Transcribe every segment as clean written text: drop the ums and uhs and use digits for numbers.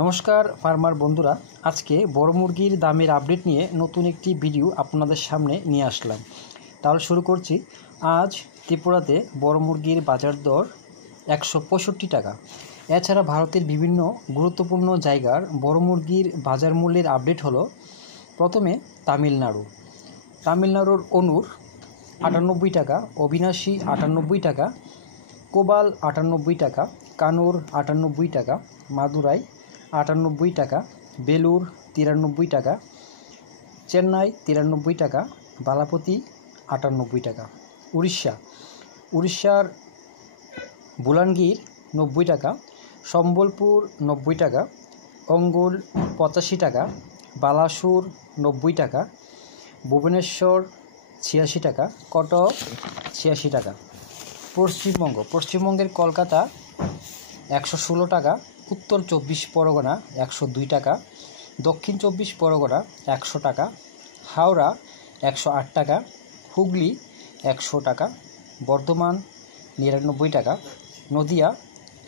নমস্কার ফার্মার বন্ধুরা, আজকে বড় মুরগির দামের আপডেট নিয়ে নতুন একটি ভিডিও আপনাদের সামনে নিয়ে আসলাম। তাহলে শুরু করছি। আজ ত্রিপুরাতে বড় মুরগির বাজার দর 165 টাকা। এছাড়া ভারতের বিভিন্ন গুরুত্বপূর্ণ জায়গার বড় মুরগির বাজার মূল্যের আপডেট হলো। প্রথমে তামিলনাড়ুর অনুর 98 টাকা, অবিনাশী 98 টাকা, কোবাল 98 টাকা, কানুর 98 টাকা, মাদুরাই 98 টাকা, বেলুর 93 টাকা, চেন্নাই 93 টাকা, বালাপতি 98 টাকা। উড়িষ্যার বুলানগীর 90 টাকা, সম্বলপুর 90 টাকা, অঙ্গুল 85 টাকা, বালাসুর 90 টাকা, ভুবনেশ্বর 86 টাকা, কটক 86 টাকা। পশ্চিমবঙ্গের কলকাতা 116 টাকা, উত্তর 24 পরগনা 102 টাকা, দক্ষিণ 24 পরগনা 100 টাকা, হাওড়া 108 টাকা, হুগলি 100 টাকা, বর্ধমান 99 টাকা, নদিয়া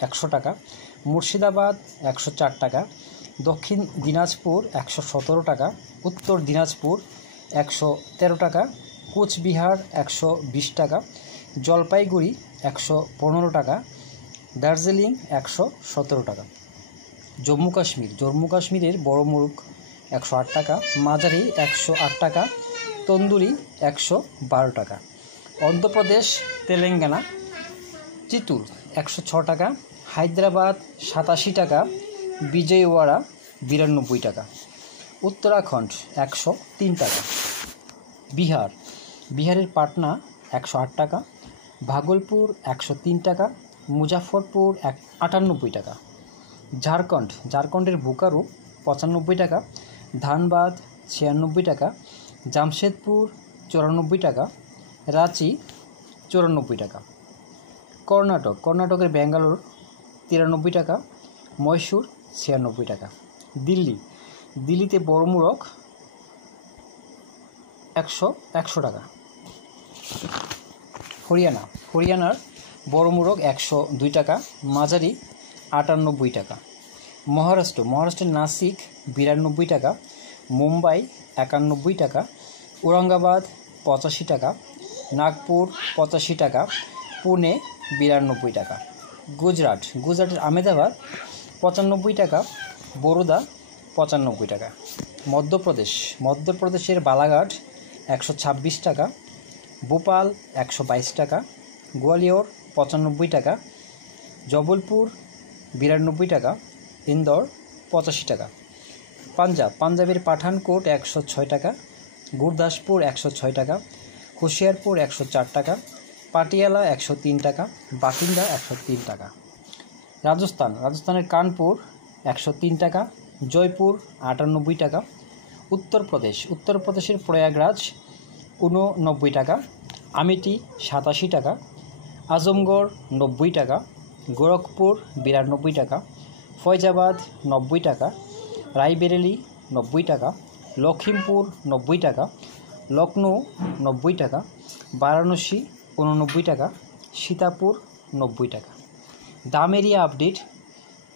100 টাকা, মুর্শিদাবাদ 104 টাকা, দক্ষিণ দিনাজপুর 117 টাকা, উত্তর দিনাজপুর 113 টাকা, কোচবিহার 120 টাকা, জলপাইগুড়ি 115 টাকা, দার্জিলিং 117 টাকা। জম্মু কাশ্মীরের বড় মুরগ 108 টাকা, মাঝারি 108 টাকা, তন্দুরি 112 টাকা। অন্ধ্রপ্রদেশ তেলেঙ্গানা চিত্তুর 106 টাকা, হায়দ্রাবাদ 87 টাকা, বিজয়ওয়াড়া 92 টাকা। উত্তরাখণ্ড 103 টাকা। বিহারের পাটনা 108 টাকা, ভাগলপুর 103 টাকা, মুজাফরপুর 98 টাকা। ঝাড়খণ্ডের বোকারো 95 টাকা, ধানবাদ 96 টাকা, জামশেদপুর 94 টাকা, রাঁচি 94 টাকা। কর্ণাটকের ব্যাঙ্গালোর 93 টাকা, মহীশূর 96 টাকা। দিল্লিতে বড় মুরগ 100 টাকা। হরিয়ানার বড় মুরগ 102 টাকা, মাঝারি 98 টাকা। মহারাষ্ট্রের নাসিক 92 টাকা, মুম্বাই 91 টাকা, ঔরঙ্গাবাদ 85 টাকা, নাগপুর 85 টাকা, পুনে 92 টাকা। গুজরাটের আহমেদাবাদ 95 টাকা, বরোদা 95 টাকা। মধ্যপ্রদেশের বালাঘাট 126 টাকা, ভোপাল 122 টাকা, গোয়ালিয়র 95 টাকা, জবলপুর 92 টাকা, ইন্দোর 85 টাকা। পাঞ্জাবের পাঠানকোট 106 টাকা, গুরদাসপুর 106 টাকা, হুশিয়ারপুর 104 টাকা, পাটিয়ালা 103 টাকা, বাসিন্দা 103 টাকা। রাজস্থানের কানপুর 103 টাকা, জয়পুর 98 টাকা। উত্তরপ্রদেশের প্রয়াগরাজ 89 টাকা, আমেঠি 87 টাকা, আজমগড় 90 টাকা, গোরখপুর 92 টাকা, ফয়জাবাদ 90 টাকা, রায়বেরেলি 90 টাকা, লখিমপুর 90 টাকা, লখনৌ 90 টাকা, বারাণসী 89 টাকা, সীতাপুর 90 টাকা। দামের এই আপডেট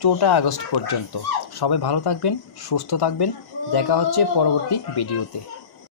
4 আগস্ট পর্যন্ত। সবাই ভালো থাকবেন, সুস্থ থাকবেন। দেখা হচ্ছে পরবর্তী ভিডিওতে।